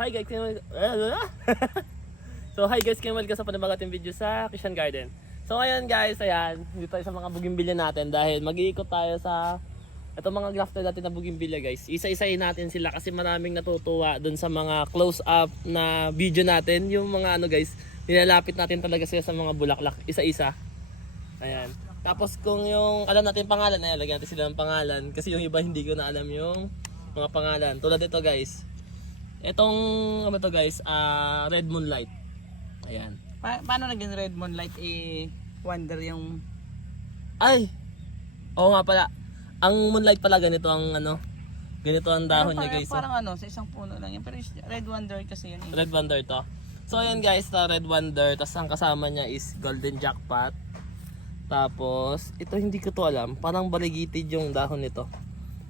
Hi guys, kayo So, hi guys, kayo welcome sa panibagating video sa Christian Garden. So, ngayon guys, ayan, dito tayo sa mga bugimbilya natin dahil mag-iikot tayo sa ito mga grafted natin na bugimbilya guys. Isa-isahin natin sila kasi maraming natutuwa dun sa mga close-up na video natin. Yung mga ano guys, nilalapit natin talaga sila sa mga bulaklak, isa-isa. Ayan. Tapos kung yung alam natin pangalan, ayan, lagyan natin sila ng pangalan. Kasi yung iba hindi ko na alam yung mga pangalan. Tulad ito guys. Itong ano to guys, ah Red Moonlight. Ayan. Pa- paano naging red moonlight eh wonder yung Ay! Oo nga pala. Ang moonlight pala ganito ang ano. Ganito ang dahon niya parang, guys. oh. parang ano sa isang puno lang yan pero is- red wonder kasi yun eh. Red Wonder to. So ayan guys, to Red Wonder. Tapos ang kasama niya is Golden Jackpot. Tapos, ito hindi ko to alam. Parang baligitid yung dahon nito.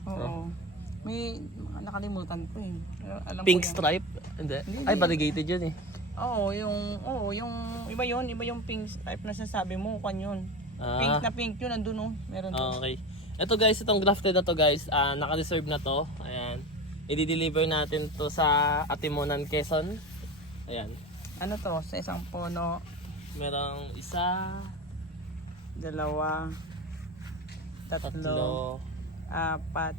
Oo. May nakalimutan ko eh. Pero alam Pink ko stripe? Hindi. Hindi, Ay, variegated yun eh. Oo, yung oo, yung iba yun, iba yung pink stripe na sasabi mo, kan yun. Pink Ah, na pink yun nandun oh. Meron doon. okay. Ito guys, itong grafted na to guys, ah, naka-reserve na to. Ayan. I-deliver natin to sa Atimonan, Quezon. Ayan. Ano to? Sa isang puno, Merong isa, dalawa, tatlo, tatlo, apat.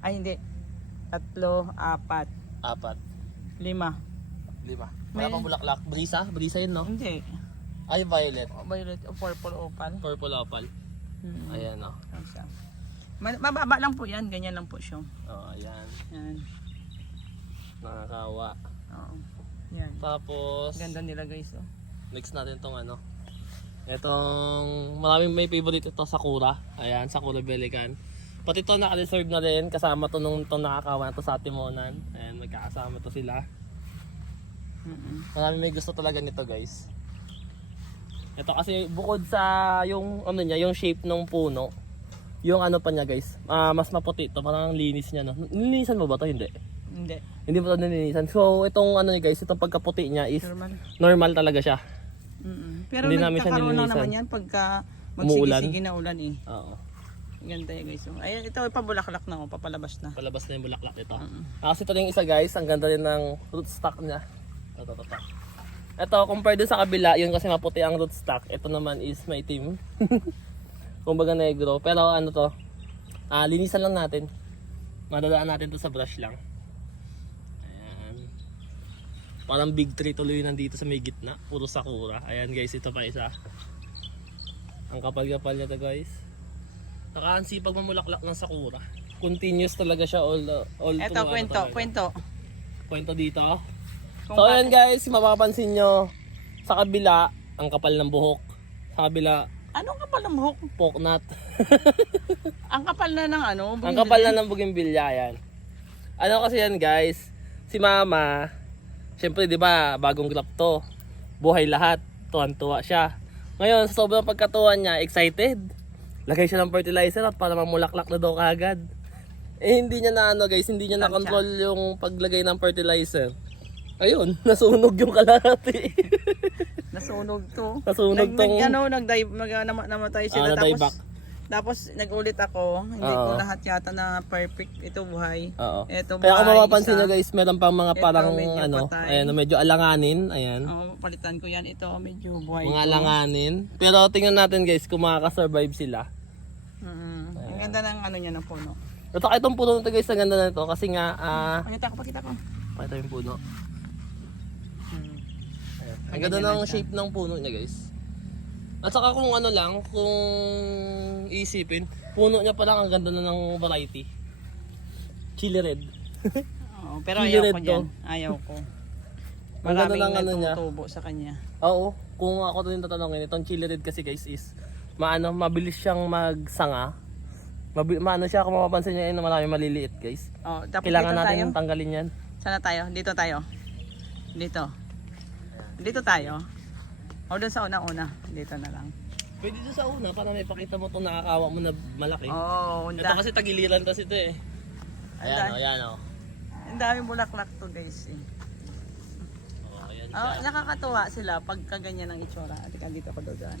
Ay hindi. Tatlo, apat, apat, lima. lima. Wala May- pang bulaklak. Brisa? Brisa yun no? Hindi. Ay, violet. O, Violet o purple opal. Purple opal. Hmm. Ayan oh. Yan siya. Ma- Mababa lang po yan, ganyan lang po siya. Oh, ayan. Yan. Nakakawa. Oo. Yan. Tapos, Ganda nila guys oh. next natin tong ano. Itong, maraming may favorite ito, Sakura. Ayan, Sakura Belican. Pati ito naka-reserve na rin. Kasama to nung itong nakakawa na to sa Timonan. Ayan, magkakasama to sila. Mm-mm. Marami may gusto talaga nito guys. Ito kasi bukod sa yung ano niya, yung shape ng puno, yung ano pa niya guys, ah, mas maputi ito, parang linis niya no. Nilinisan mo ba to? Hindi. Hindi. Hindi mo to nilinisan. So itong ano niya guys, itong pagkaputi niya is Normal. normal talaga siya. Mm-mm. Pero Hindi namin siya nilinisan. naman yan pagka Umuulan. magsige-sige na ulan eh. Oo. Ganda yan guys. Ayan, ito pabulaklak na oh, papalabas na. Palabas na yung bulaklak ito. Mm-mm. Ah, Kasi ito rin yung isa guys, ang ganda rin ng rootstock niya. Ito, ito, ito. Ito, compared dun sa kabila, yun kasi maputi ang rootstock. Ito naman is may team. Kumbaga negro. Pero ano to, ah, linisan lang natin. Madadaan natin to sa brush lang. Ayan. Parang big tree tuloy nandito sa may gitna. Puro sakura. Ayan guys, ito pa isa. Ang kapal-kapal niya to guys. Nakaansi pag mamulaklak ng sakura. Continuous talaga siya all all Ito, ano kwento, talaga. kwento. Kwento dito. Kung So ayan guys, mapapansin nyo sa kabila, ang kapal ng buhok. Sa kabila, Anong kapal ng buhok? poknat. Ang kapal na ng ano? ang kapal na ng bugimbilya yan. Ano kasi yan guys, si mama, syempre di ba bagong grap to. Buhay lahat, tuwan-tuwa siya. Ngayon, sa sobrang pagkatuwa niya, excited. Lagay siya ng fertilizer at para mamulaklak na daw kagad. Eh hindi niya na ano guys, hindi niya na control yung paglagay ng fertilizer. Ayun, nasunog yung kalahati. Nasunog to. Nasunog nag, tong- Nag, ano, nag-dive, mag, nama- namatay sila. Ah, tapos, tapos nag-ulit ako. Hindi ko Oo. lahat yata na perfect. Ito buhay. Oo. Ito Kaya kung buhay, mapapansin nyo guys, meron pang mga Ito, parang medyo ano, patay. ayan, medyo alanganin, ayan. Oo, palitan ko yan. Ito, medyo buhay. mga ito. alanganin. Pero tingnan natin guys kung makaka-survive sila. Mm, Ang ganda ng ano niya ng puno. Ito itong puno nito guys, ang ganda na ito kasi nga, ah, Pakita ko, pakita ko. pakita yung puno. Mm. Ayan. Ang Ang ganda ng lang shape ng puno niya guys. At saka kung ano lang, kung isipin, puno niya pa lang ang ganda na ng variety. Chili red. Oo, pero Chili ayaw red ko to. dyan. Ayaw ko. Ang ganda Maraming ng ano niya. natutubo sa kanya. Oo, kung ako rin tatanungin, itong chili red kasi guys is maano, mabilis siyang magsanga. Mabi, maano siya kung mapapansin niyo yun na marami maliliit guys. Oh, dapat Kailangan dito tayo. natin tanggalin yan. Sana tayo? Dito tayo. Dito. Dito tayo. O doon sa una-una. Dito na lang. Pwede doon sa una para may pakita mo itong nakakawa mo na malaki. Oh, ang Ito kasi tagiliran kasi ito eh. Ayan o, ayan o. ang daming bulaklak to guys. Eh. Oh, ayan Oh, siya. nakakatuwa sila pagka ganyan ang itsura. At dito ako doon.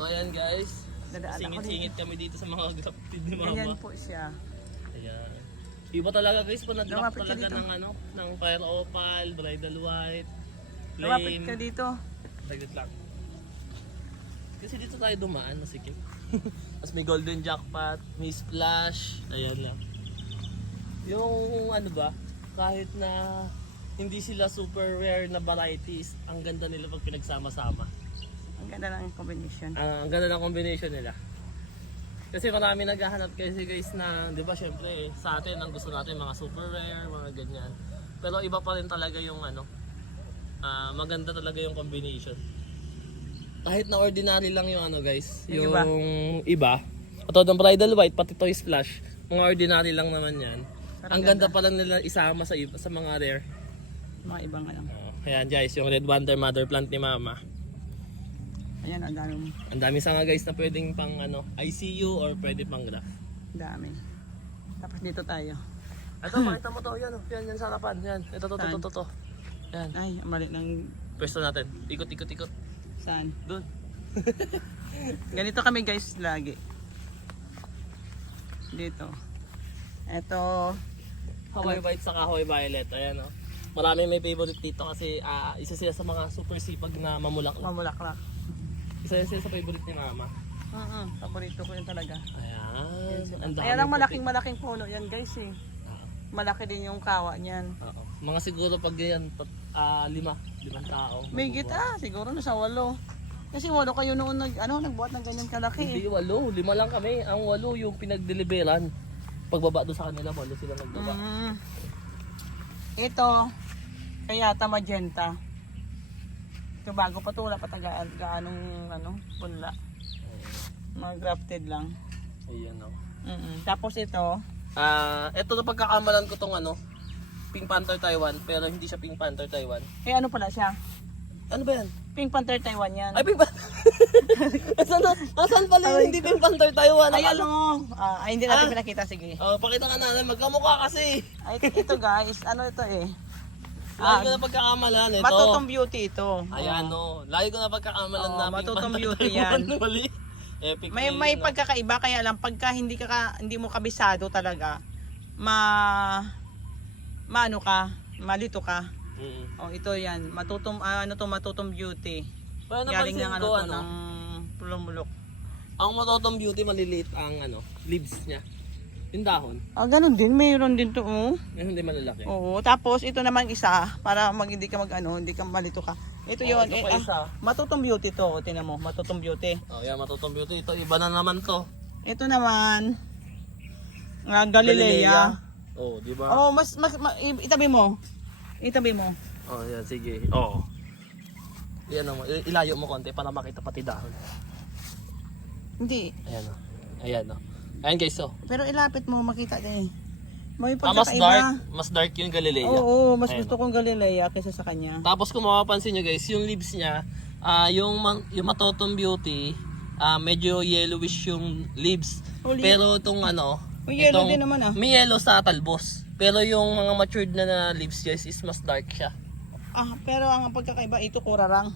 So ayan guys. Dadaan ako Singit-singit kami dito sa mga grafted ni Ganyan mama. po siya. Ayan. Iba talaga guys pag Lumapit ka talaga dito. ng ano, ng fire opal, bridal white, Lumapit flame. ka dito. Saglit lang. Kasi dito tayo dumaan, masikip. Tapos may golden jackpot, may splash, ayan lang. Yung ano ba, kahit na hindi sila super rare na varieties, ang ganda nila pag pinagsama-sama. Ang ganda ng combination. Ah, ang ganda ng combination nila. Kasi marami naghahanap kasi guys na, di ba syempre sa atin ang gusto natin mga super rare, mga ganyan. Pero iba pa rin talaga yung ano, ah, maganda talaga yung combination. Kahit na ordinary lang yung ano guys, Yung yung, iba. iba. Ito ng bridal white, pati toy splash, mga ordinary lang naman yan. Pero ang ganda pa lang nila isama sa, iba, sa mga rare. Mga ibang ano. Oh, ayan guys, yung red wonder mother plant ni mama. Ayan, ang dami. Ang dami sanga guys na pwedeng pang ano, ICU or pwede pang graft. dami. Tapos dito tayo. Ito, makita mo to. Yan, oh. yan, yan sa harapan. Yan. Ito, to, to, to, to, to. Yan. Ay, ang mali ng Pwesto natin. Ikot, ikot, ikot. saan. Doon. Ganito kami guys lagi. Dito. Ito. Hawaii White sa Hawaii Violet. Ayan, oh. Marami may favorite dito kasi ah, isa sila sa mga super sipag na mamulaklak. Mamulaklak. Isa sila sa favorite ni Mama. Mm Paborito ko yun talaga. Ayan. Ang dami Kaya lang puti. malaking malaking puno yan guys eh. Ah, Malaki din yung kawa niyan. Oo. Mga siguro pag yan, pat, ah, lima. Limang tao. May gita, siguro nasa walo. Kasi walo kayo noon nag, ano, nagbuhat ng ganyan kalaki Hindi, eh. walo. Lima lang kami. Ang walo yung pinagdeliveran. Pagbaba doon sa kanila, walo sila nagbaba. Mm. Ito, kayata magenta. Ito bago pa to, wala pa tagaan, gaanong ano, punla. Mga grafted lang. Ayan, oh. Mm Tapos ito, Ah, ito na pagkakamalan ko tong ano, Pink Panther Taiwan, pero hindi siya Pink Panther Taiwan. eh ano pala siya? Ano ba yan? Pink Panther Taiwan yan. Ay, Pink Panther. Asan na? Asan pala yung hindi Pink Panther Taiwan? Ay, ano? Ah, ay, hindi natin Ah. pinakita, sige. Oh, pakita ka natin, magkamukha kasi. Ay, ito guys, ano ito eh? Lagi Ah, ko na pagkakamalan ito. Matutong beauty ito. Ayan, no. Lagi ko na pagkakamalan na matutong beauty yan. Mali. Epic May may na. pagkakaiba kaya lang pagka hindi ka, ka hindi mo kabisado talaga ma maano ka, malito ka. Mm. Oh, ito 'yan. Matutom ah, ano to matutong beauty. Pero Galing ng ano to ano, ng pulumulok. ang matotong beauty maliliit ang ano, leaves niya. Yung dahon, Ah, ganun din, mayroon din to. Oh. yun hindi malalaki. Oo, tapos ito naman isa para mag hindi ka mag ano, hindi ka malito ka. Ito Oh, 'yon, ito eh, pa ah, isa. matutong beauty to, tingnan mo, matutong beauty. Oh, yan, matotong beauty. Ito, iba na naman to. Ito naman nga Galilea. Oh, di ba? Oh, mas, mas ma- i- itabi mo. Itabi mo. Oh, yan, sige. Oo. Yan mo, ilayo mo konti para makita pati dahon. Hindi, Ayan o. Ayan o. Ayan guys, oh. pero ilapit mo makita din. May Ah, mas pagkakaiba. dark, mas dark yung Galilea. Oo, mas Ayan, gusto kong Galilea kaysa sa kanya. Tapos kung mapapansin nyo guys, yung leaves niya, ah yung, yung matotong beauty, ah medyo yellowish yung leaves. Uli. Pero itong ano, May yellow itong- din naman, ah. May yellow sa talbos. Pero yung mga matured na, na leaves guys is mas dark siya. Ah, pero ang pagkakaiba ito kurarang.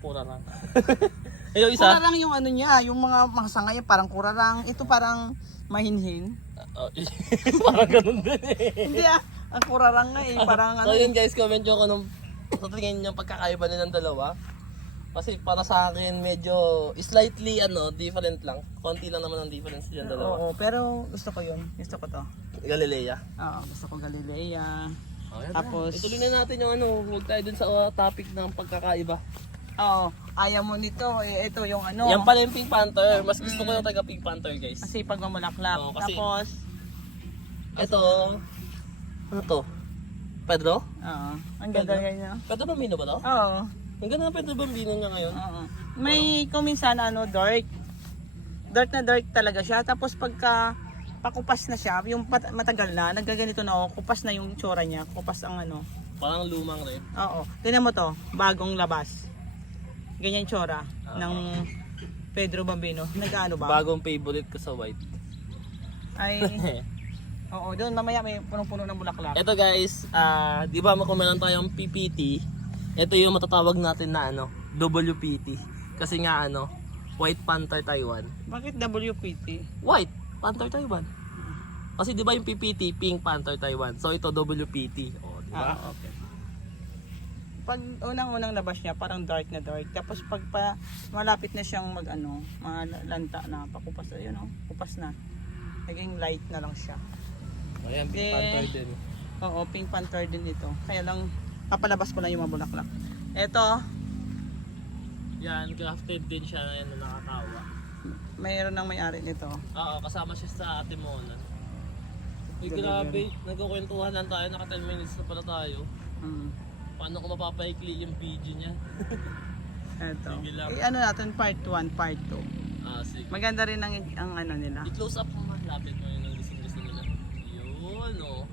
Pura lang. yung isa, Kurarang yung ano niya, yung mga mga sanga niya parang kurarang. Ito parang mahinhin. Oh, parang ganun din eh. Hindi ah, ang kurarang nga eh, parang ano. So yun guys, comment nyo kung anong sa tingin nyo pagkakaiba nilang dalawa. Kasi para sa akin medyo slightly ano, different lang. Konti lang naman ang difference nilang dalawa. Oo, pero gusto ko yun. Gusto ko to. Galilea. Oo, gusto ko Galilea. Okay, Tapos- ituloy na natin yung ano, huwag tayo dun sa uh, topic ng pagkakaiba. Oo, ayaw mo nito, eh, ito yung ano. Yan pala yung Pink Panther. Mas gusto ko yung taga Pink Panther guys. Kasi pag mamulaklak. Oo, kasi- Tapos, Ito, ano to? Pedro? oo, ang ganda Pwede? niya. Pedro Bambino ba to? Oo. Ang ganda ng Pedro Bambino niya ngayon. Oo. May kuminsan ano, dark. Dark na dark talaga siya. Tapos pagka pakupas na siya, yung pat- matagal na, nagaganito na oh, kupas na yung tsura niya. Kupas ang ano. Parang lumang rin. Oo. Tingnan mo to, bagong labas. Ganyan tsura ng Pedro Bambino. Nag-ano ba? Bagong favorite ko sa white. Ay, oo, doon mamaya may punong-puno ng bulaklak. Ito guys, ah, di ba kung meron tayong PPT, ito yung matatawag natin na ano, WPT. Kasi nga ano, White Panther Taiwan. Bakit WPT? White Panther Taiwan. Kasi di ba yung PPT, Pink Panther Taiwan. So ito WPT. O, di ba? Ah, okay. Pag unang-unang labas niya, parang dark na dark. Tapos pag pa, malapit na siyang mag ano, malanta na, pakupas na yun, oh, kupas na. Naging light na lang siya. Ayan, Pink Eh, Panther din. Oo, pink panther din ito. Kaya lang, papalabas ko lang yung mga bulaklak. Ito, Yan, crafted din siya na yan na nakakawa. mayroon ng may-ari nito. Oo, kasama siya sa Ate Mona. Uy, Ganda grabe. Nagkukwentuhan lang tayo. Naka 10 minutes na pala tayo. Hmm. Paano ko mapapaikli yung video niya? Ito. Sige lang. Eh, ano natin, part 1, part 2. Ah, sige. Maganda rin ang, ang ano nila. I-close up mo. Lapit mo yun ang gusto nila. Yun, oh.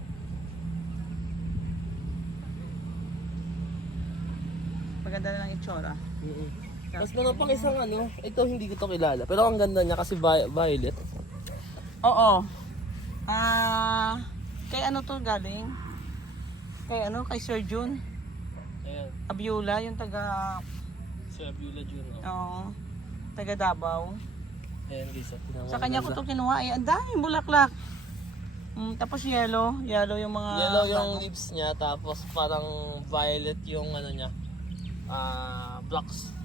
Maganda rin ang itsura. Mas meron pang isang ano, ito hindi ko to kilala. Pero ang ganda niya kasi vi- violet. Oo. Ah, kay ano to galing? Kay ano, kay Sir Jun. Ayan, Abiola, yung taga, Sir Beulah Jr. oo, taga Davao. Ayan guys, mo Sa kanya ko to kinuha. Ay, ang daming bulaklak. Mm, tapos yellow. Yellow yung mga... Yellow yung leaves niya, tapos parang violet yung ano niya. Ah, blocks.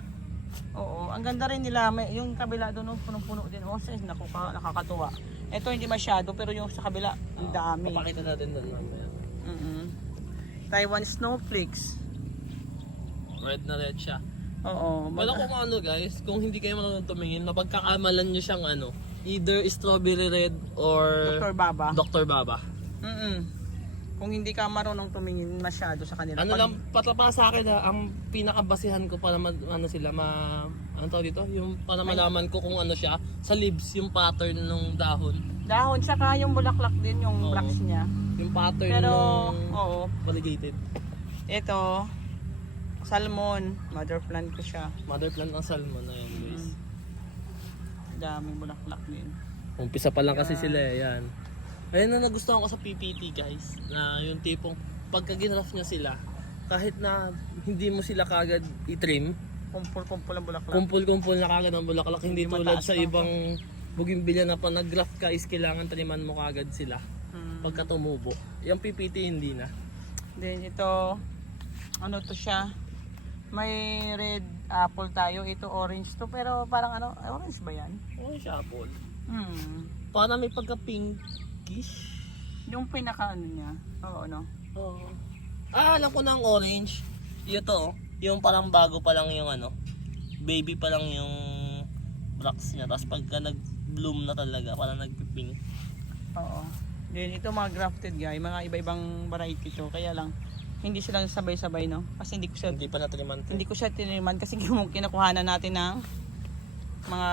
Oo, ang ganda rin nila. May, yung kabila doon, oh, punong-puno din. Oh, sis, naku, ka- nakakatuwa. Ito hindi masyado, pero yung sa kabila, ang dami. Papakita natin doon mm Taiwan Snowflakes. Red na red siya. Oo. Wala mag- kung ano guys, kung hindi kayo marunong tumingin, mapagkakamalan nyo siyang ano, either strawberry red or Dr. Baba. Dr. Baba. mm Kung hindi ka marunong tumingin masyado sa kanila. Ano Pag- lang, patapa sa akin ha, ang pinakabasihan ko para ma, ano sila, ma, ano tawag dito? Yung para malaman ko kung ano siya, sa leaves, yung pattern ng dahon. Dahon, tsaka yung bulaklak din, yung Oo. blocks niya. Yung pattern Pero, ng oo. variegated. Ito, salmon. Mother plant ko siya. Mother plant ng salmon na yun guys. Mm. Daming bulaklak din. Umpisa pa lang kasi sila eh, yan. Ayun na nagustuhan ko sa PPT guys, na yung tipong pagka ginraft niya sila, kahit na hindi mo sila kagad i-trim, Kumpul-kumpul ang bulaklak. kumpul-kumpul na kagad ang bulaklak, hindi Hindi tulad mataas sa pa. ibang bugimbilya na pa nag-graft ka is kailangan triman mo kagad sila Mm. pagka tumubo. Yung PPT hindi na. Then ito, ano to siya? May red apple tayo. Ito orange to. Pero parang ano, orange ba yan? Siya apple. Hmm. Para may pagka-pinkish. Yung pinaka ano niya. Oo, no? Oh. Ah, alam ko na ang orange. Ito, yung parang bago pa lang yung ano, baby pa lang yung blocks niya. Tapos pagka nag-bloom na talaga, parang nagpiping. Oo. Then ito mga grafted guy, mga iba-ibang variety to. Kaya lang, hindi sila sabay-sabay, no? Kasi hindi ko siya, Hindi pa natriman. hindi ko siya tiniriman kasi kinukuhanan natin ng mga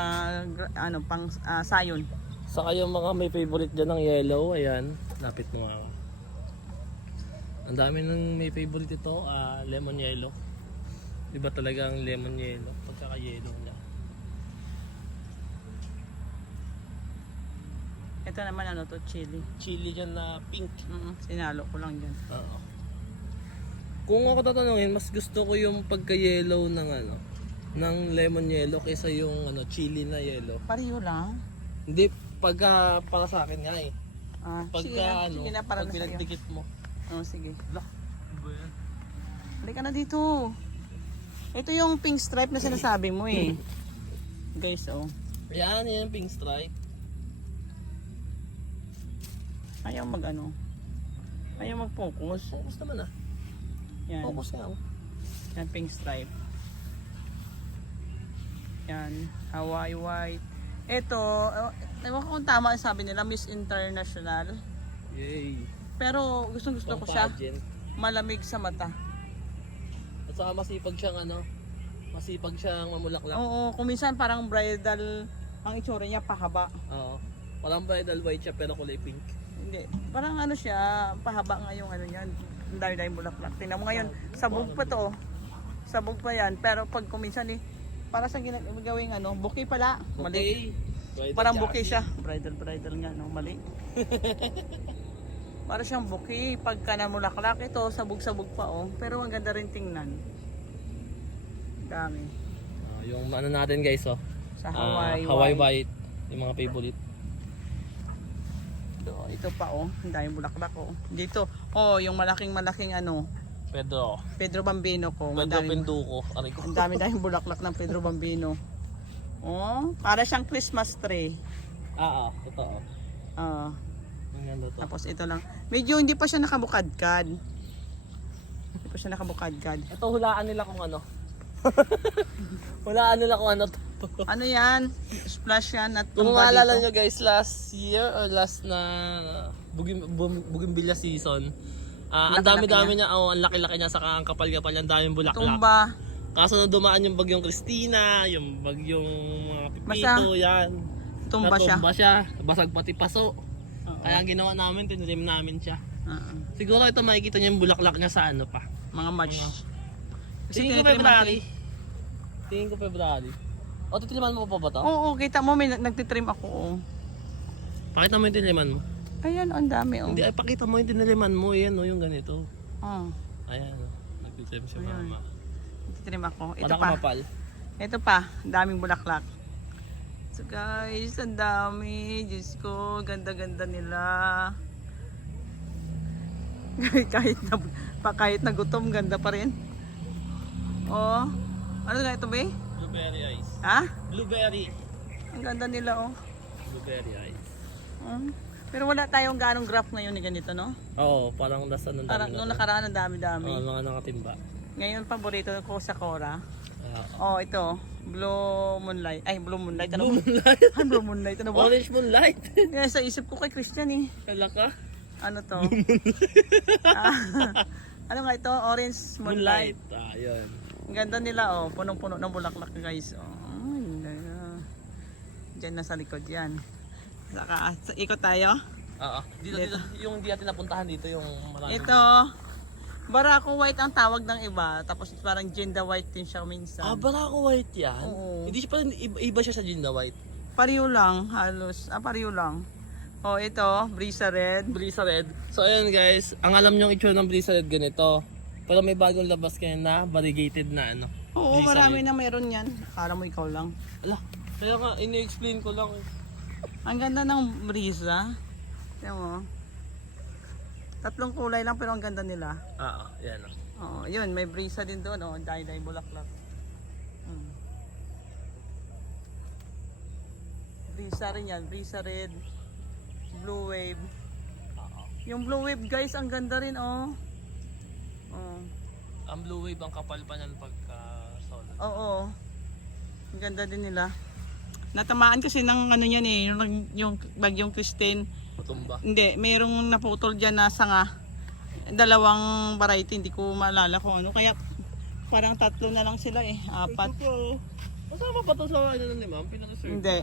gra- ano pang ah, sayon. Saka yung mga may favorite dyan ng yellow, ayan, lapit mo ako. Ang dami nang may favorite ito, ah, lemon yellow. Iba talaga ang lemon yellow, pagkaka-yellow niya. Ito naman ano to, chili. Chili dyan na pink. Mm sinalo ko lang dyan. Oo. Kung ako tatanungin, mas gusto ko yung pagka-yellow ng ano, ng lemon yellow kaysa yung ano, chili na yellow. Pareho lang. Hindi, pagka para sa akin nga eh. Ah, Pagka sige na, ano, sige na para pag na sa'yo. pinagdikit mo. Oh, sige. Lah, ano ba yan? Halika na dito. Ito yung pink stripe na sinasabi mo eh. Guys, oh. Yan, yan yung pink stripe. Ayaw mag ano. Ayaw mag-focus. Focus naman ah. Yan. Focus nga oh. Yan, pink stripe. Yan. Hawaii white. Ito, uh, ewan ko kung tama ang sabi nila, Miss International. Yay. Pero gustong gusto ko siya. Pageant. Malamig sa mata. At saka masipag siyang ano, masipag siyang mamulaklak. Oo, kung minsan parang bridal ang itsura niya pahaba. Oo. Walang bridal white siya pero kulay pink. Hindi. Parang ano siya, pahaba nga yung ano yan. Ang dami-dami bulaklak. Tingnan mo ngayon, sabog pa to. Sabog pa yan. Pero pag kuminsan eh, para sa ginagawing ano, bouquet pala. Mali. Bridal Parang bouquet siya. Bridal, bridal nga, no? Mali. para siyang bouquet. Pagka namulaklak ito, sabog-sabog pa, oh. Pero ang ganda rin tingnan. Dami. Ah, yung ano natin guys oh. Sa Ah, Hawaii. Hawaii white. Yung mga favorite. Ito, ito pa oh, ang daming bulaklak oh. Dito, oh, yung malaking malaking ano, Pedro. Pedro Bambino ko. Pedro dami, Penduko. Aray ko. ang dami daming bulaklak ng Pedro Bambino. Oh, para siyang Christmas tree. Ah, ah. Totoo. Ah, Ang ganda to. tapos ito lang. Medyo hindi pa siya nakabukadkad. Hindi pa siya nakabukadkad. Ito hulaan nila kung ano. hulaan nila kung ano to. Ano yan? Splash yan at Kung maalala dito. nyo guys, last year or last na bugim, Bugimbilya season, ah, ang dami-dami niya, oh, ang laki-laki niya, saka ang kapal-kapal, ang daming bulaklak. Tumba. Kaso nung dumaan yung bagyong Christina, yung bagyong mga pipito, Basta, yan. Tumba siya. Natumba siya. Basag pati paso. Oo. Kaya ang ginawa namin, tinirim namin siya. Ah. Siguro ito makikita niyo yung bulaklak niya sa ano pa. mga match. Tingin ko tinitriman February. Tingin ko February. O, titiliman mo pa ba to? Oo, kita mo may nag- nagtitrim ako. Oh. Pakita mo yung tiniliman mo. Ayan, ang dami oh. Hindi, ay pakita mo yung tiniliman mo. Yan, o, yung ganito. Oh, Ayan, o. Nagtitrim si Ayan. mama. nagtitrim ako. Ito Parang pa. kapal. Ito pa, daming bulaklak. So guys, ang dami. Diyos ko, ganda-ganda nila. kahit na pa kahit na gutom, ganda pa rin. Oh. Ano nga ito, be? Blueberry eyes. Ha? Blueberry. Ang ganda nila, oh. Blueberry eyes. Oh. Pero wala tayong ganong graph ngayon ni ganito, no? Oo, parang nasa nang Parang nung nakaraan ang dami-dami. Oo, mga nakatimba. Ngayon, paborito ko sa Cora. Kaya, Oh, ito. Blue Moonlight. Ay, Blue Moonlight. Ano Blue moonlight. Ay, Blue Moonlight. Ano ba? Orange moonlight. Kaya sa isip ko kay Christian eh. Kala ka? Ano to? Ah, ano nga ito? Orange Moonlight. Ah, yun. Ang ganda nila oh. Punong-puno ng bulaklak guys. Oh, ay, na. Diyan na sa likod yan. Saka, sa- ikot tayo. Oo. Dito, dito, yung di natin napuntahan dito, yung marami. Ito. Barako white ang tawag ng iba. Tapos parang Jinda white din siya minsan. Ah, Barako White yan? Oo. Hindi siya pa, iba, iba siya sa Jinda White. Pariyo lang, halos. Ah, pariyo lang. Oh, ito, Brisa Red. Brisa Red. So ayun guys, ang alam nyo yung itsura ng Brisa Red ganito. Pero may bagong labas kayo na variegated na ano. Oo, Brisa marami Red. na meron yan. Akala mo ikaw lang. Ala, kaya nga, ini-explain ko lang. eh. Ang ganda ng brisa. Tignan mo. Tatlong kulay lang pero ang ganda nila. Ah, ah, yan. ah. Oo, yun, may brisa din doon, oh, dye-dye bulaklak. Mm. Brisa rin yan, brisa red, blue wave. Ah. Yung blue wave guys, ang ganda rin oh. Oh. Ang blue wave ang kapal pa niyan pagka solid. Oo. Ang ganda din nila. Natamaan kasi ng ano yan eh, yung, yung bagyong Christine. Matumba. Hindi, merong naputol dyan na sanga. Dalawang variety, hindi ko maalala kung ano. Kaya parang tatlo na lang sila eh. Apat. Kasama pa to sa ano ni ma'am? Pinaka-serve. Hindi.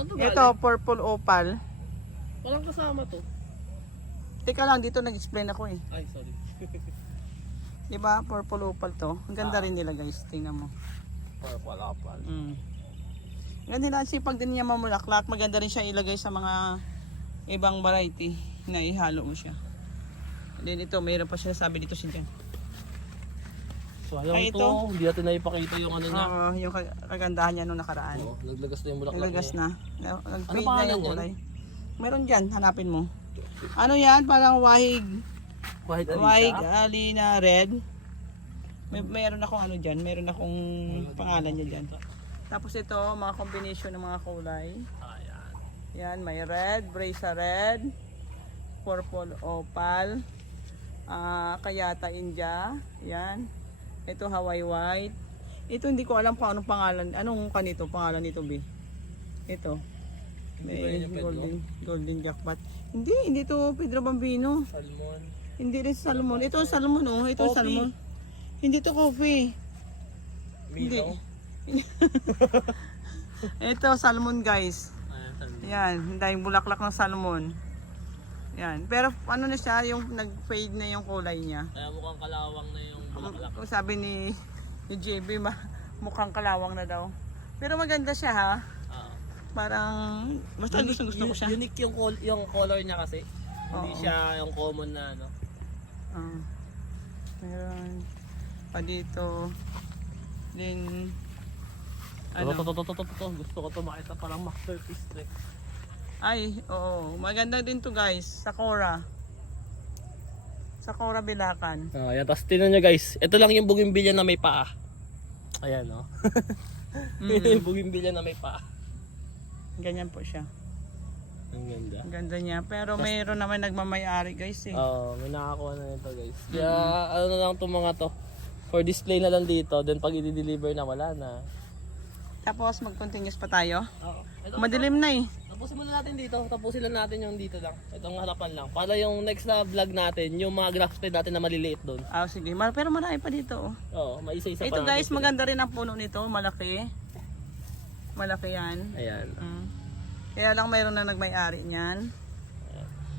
Ito, galing? purple opal. Parang kasama to. Teka lang, dito nag-explain ako eh. Ay, sorry. Diba, purple opal to. Ang ganda rin nila guys, tingnan mo. Purple apple. Mm. Ganda nila, sipag din niya mamulaklak. Maganda rin siya ilagay sa mga ibang variety na ihalo mo siya. Then ito, mayroon pa siya sabi dito siya ayaw Ay, ito. ito. Hindi natin naipakita yung ano niya. Oo, yung ka- kagandahan niya nung nakaraan. Oo, naglagas na yung bulaklak Nalagas niya. na. Na- Nag-fade Ano na pangalan yung yan? kulay. Meron dyan, hanapin mo. Ano yan? Parang wahig. White Alisa. Wahig alina red. May, meron akong ano dyan. Meron akong pangalan niya dyan. Tapos ito, mga combination ng mga kulay. Ayan. Yan, may red, brisa red, purple opal, ah kayata India, yan. Ito Hawaii white. Ito hindi ko alam kung anong pangalan, anong kanito, pangalan nito, B. Ito. May golden, golden jackpot. Hindi, hindi to Pedro Bambino. Salmon. Hindi rin salmon. Ito salmon oh, ito Coffee. salmon. Hindi to coffee. Hindi. Ito salmon guys. Yan, dahil bulaklak ng salmon. Yan. Pero ano na siya, yung nag-fade na yung kulay niya. Kaya mukhang kalawang na yung bulaklak. Kung sabi ni, ni JB, ma, mukhang kalawang na daw. Pero maganda siya ha. Ah. Parang, basta gusto gusto ko siya. Unique yung, col- yung color niya kasi. Hindi Oo. siya yung common na ano. Ah. meron pa dito. Then, Ano? To, to, to, to, to, to, to. Gusto ko to makita parang masterpiece trick. Ay, oo. Maganda din to guys. Sakura. Sakura Bilakan. Oh, ayan. Tapos tinan nyo guys. Ito lang yung bugimbilya na may paa. Ayan oh. yung bugimbilya na may paa. Ganyan po siya. Ang ganda. Ang ganda niya. Pero mayroon naman nagmamayari guys eh. Oo, may nakakuha na nito guys. Kaya ano na lang itong mga to. For display na lang dito. Then pag i-deliver na wala na. Tapos mag-continuous pa tayo. Oo. Ito, Madilim na eh. tapusin muna natin dito. Tapusin lang natin yung dito lang. Itong harapan lang. Para yung next na vlog natin, yung mga grafted natin na maliliit doon. Ah, sige. Mar- Pero marami pa dito. Oh. Oo, maisa-isa pa Ito guys, sila. maganda rin ang puno nito. Malaki. Malaki yan. Ayan. Mm. Kaya lang mayroon na nagmay-ari niyan.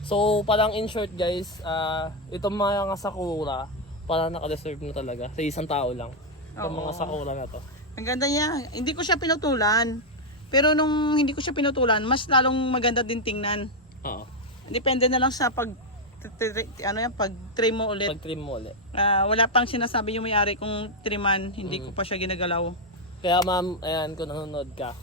So, parang in short guys, ah itong mga sakura, parang naka-reserve na talaga sa isang tao lang. Itong Oo. mga sakura na to. Ang ganda niya. Hindi ko siya pinutulan. Pero nung hindi ko siya pinutulan, mas lalong maganda din tingnan. Oo. Depende na lang sa pag ano yan, pag trim mo ulit. Pag trim mo ulit. Ah, wala pang sinasabi yung may-ari kung triman, hindi ko pa siya ginagalaw. Kaya ma'am, ayan, kung nanonood ka,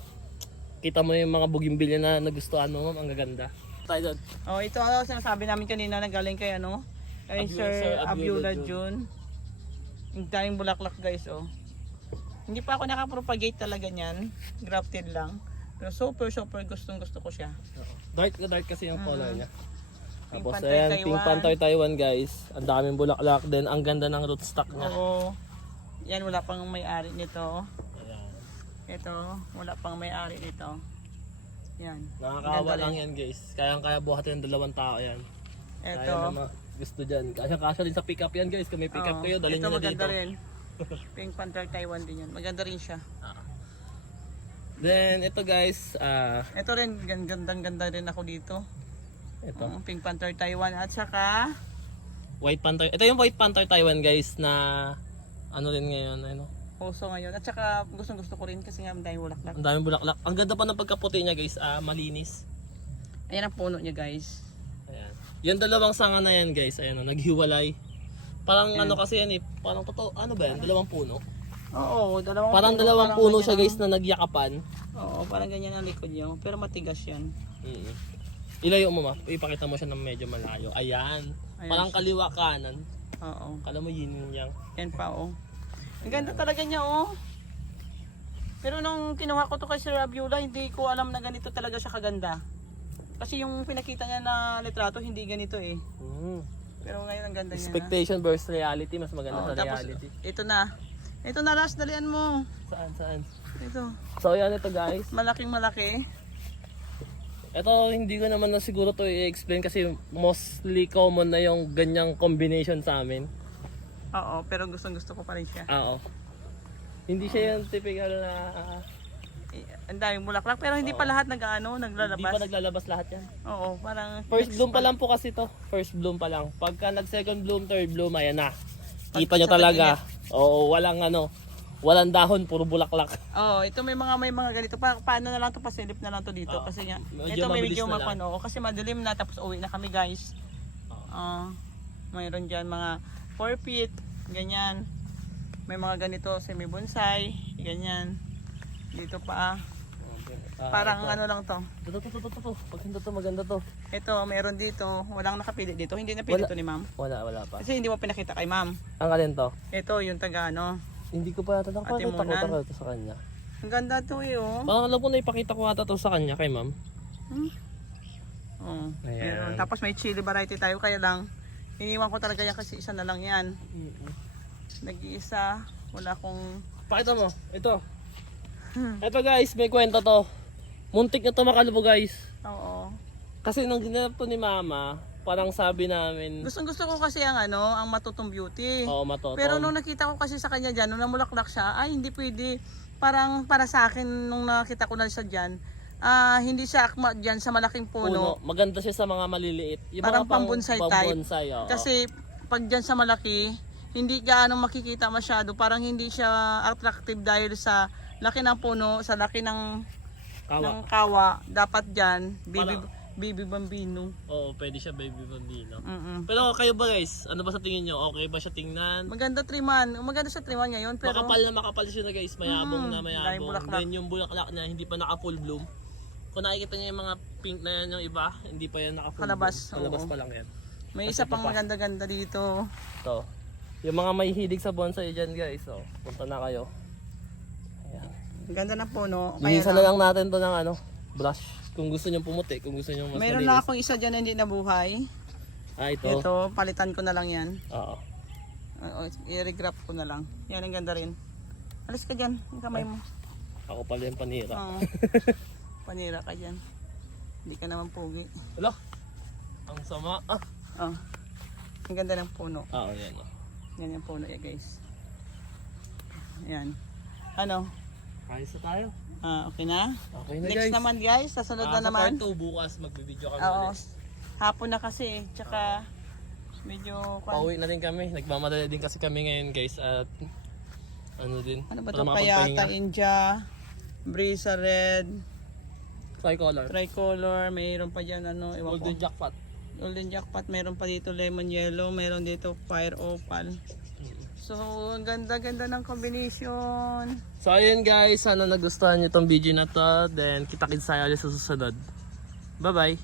kita mo yung mga bugimbilya na nagustuhan mo, ma'am, ang gaganda. Tayo doon. Oh, ito ano sinasabi namin kanina na galing kay ano, kay Abiola- Sir Sir Abiola Abiola Jun. Yung daming bulaklak guys, oh. Hindi pa ako nakapropagate talaga niyan. Grafted lang. Pero super super gustong gusto ko siya. Dark na dark kasi yung color niya. Mm. Pink Tapos Panther ayan, Taiwan. Pink Panther Taiwan guys. Ang daming bulaklak din. Ang ganda ng rootstock niya. Oo. Yan wala pang may-ari nito. Ayan. Ito, wala pang may-ari nito. Yan. Nakakaawa Ganda lang rin. yan guys. Kaya kaya buhatin ng dalawang tao yan. Ito. Kaya naman gusto dyan. Kasya kasya din sa pick up yan guys. Kung may pick up Oo. kayo, dalhin Ito nyo na maganda dito. rin. Pink Panther Taiwan din yan. Maganda rin siya. Then ito guys, ah Ito rin, gan- gandang ganda rin ako dito. ito. Oo, Pink Panther Taiwan. At saka, White Panther. Ito yung White Panther Taiwan guys na ano rin ngayon, ano. puso ngayon. At saka, gustong gusto ko rin kasi nga dahil bulaklak. Ang daming bulaklak. Ang ganda pa ng pagkaputi niya guys, ah malinis. Ayan ang puno niya guys. Ayan. Yung dalawang sanga na yan guys, ayan o, naghiwalay. Parang ano kasi yan eh, parang totoo, ano ba yan, dalawang puno? Oo, dalawang Parang dalawang puno siya guys na nagyakapan. Oo, parang ganyan ang likod niya. Pero matigas yan. Mm. Ilayo mo ma, ipakita mo siya ng medyo malayo. Ayan. Ayan Parang siya. kaliwa kanan. Oo. Kala mo yin yung yang. Yan pa oh. Ang ganda talaga niya oh. Pero nung kinuha ko to kay Sir Abiola, hindi ko alam na ganito talaga siya kaganda. Kasi yung pinakita niya na litrato, hindi ganito eh. Mm. Pero ngayon ang ganda niya. Expectation versus reality, mas maganda Oo, sa tapos reality. ito na. Ito na last, dalian mo. Saan, saan? Ito. So yan ito guys. Malaking malaki. Ito hindi ko naman na siguro to i-explain kasi mostly common na yung ganyang combination sa amin. Oo, pero gustong gusto ko pa rin siya. Ah, Oo. Hindi siya yung typical na Ang daming bulaklak, pero hindi pa lahat nag-ano, hindi naglalabas. pa naglalabas lahat yan. Oo, parang First next bloom pa lang po kasi to. First bloom pa lang. Pagka nag second bloom, third bloom, ayan na. Kita nyo sa talaga. Oo, walang ano, walang dahon, puro bulaklak. Oo, ito may mga may mga ganito. Pa, paano na lang to pasilip na lang to dito Oo. kasi nga Medyo ito may mabilis medyo na lang. mapano kasi madilim na tapos uwi na kami guys. Ah, mayroon diyan mga 4 feet, ganyan. May mga ganito semi bonsai, ganyan. Dito pa. Ah, Parang ito. ano lang to. Ito, ito, ito, ito, ito. Paganda to, maganda to. Ito, meron dito. Walang nakapili dito. Hindi napili Wala. to ni ma'am. Wala, wala pa. Kasi hindi mo pinakita kay ma'am. Ang alin to? Ito, yung taga ano. Hindi ko pa natatang Ate pakita ko Monan. to, to sa kanya. Ang ganda to eh, oh. Parang alam ko na ipakita ko ata to sa kanya kay ma'am. Hmm? Oh, Ayan. meron. Tapos may chili variety tayo kaya lang iniwan ko talaga yan kasi isa na lang yan. Nag-iisa, wala akong Pakita mo, ito. Hmm. Ito guys, may kwento to. Muntik na to makalbo guys. Oo. Kasi nung ginanap to ni mama, parang sabi namin, Gustong gusto ko kasi ang ano, ang matutong beauty. oo matotom. Pero nung nakita ko kasi sa kanya diyan, nung namulaklak siya, ay hindi pwede. Parang para sa akin nung nakita ko na siya diyan, ah hindi siya akma diyan sa malaking puno. puno. Maganda siya sa mga maliliit. Yung Parang mga pang- pambonsai type. pambonsai, oo. Kasi pag diyan sa malaki, hindi gaano makikita masyado. Parang hindi siya attractive dahil sa laki ng puno, sa laki ng Kawa. ng kawa. Dapat diyan, baby Parang- baby bambino. Oo, pwede siya baby bambino. Mm-mm. Pero kayo ba guys, ano ba sa tingin nyo? Okay ba siya tingnan? Maganda triman. Maganda sa triman ngayon pero makapal na makapal siya na guys, mayabong Mm, na mayabong. bulaklak. Then yung bulaklak niya hindi pa naka full bloom. Kung nakikita niyo yung mga pink na yan yung iba, hindi pa yan naka Palabas, Palabas oo. pa lang yan. May isa pang maganda-ganda dito. Ito. Yung mga may hilig sa bonsai dyan guys, so punta na kayo. Ang ganda ng puno. Kaya Linisan na, lang natin to ng ano, brush. Kung gusto nyo pumuti, kung gusto nyo mas meron malinis. na akong isa dyan na hindi nabuhay. Ah, ito. Ito, palitan ko na lang yan. Oo. Uh, i-regrap ko na lang. Yan ang ganda rin. Alis ka dyan, yung kamay mo. Ako pala yung panira. Oo. Panira ka dyan. Hindi ka naman pugi. Wala. Ang sama. Ah. Oh. Ang ganda ng puno. Ah, oh, yan. Oh. Yan yung puno yan guys. Yan. Ano? Ayos na tayo. Ah, okay na? Okay na Next guys. naman guys, sasunod Ah, na sa naman. part 2 bukas magbibideo kami Oo. ulit. Hapon na kasi eh. Tsaka medyo Pauwi na din kami. Nagmamadali din kasi kami ngayon guys at ano din. ano ba para to? makapagpahinga. Payata India, Brisa Red, Tricolor. Tricolor, mayroon pa dyan ano, ewan ko. Golden jackpot. Golden Jackpot, mayroon pa dito Lemon Yellow, mayroon dito Fire Opal. So, ang ganda-ganda ng combination. So ayun guys, sana nagustuhan niyo tong video na to. Then kita-kits tayo sa susunod. Bye-bye.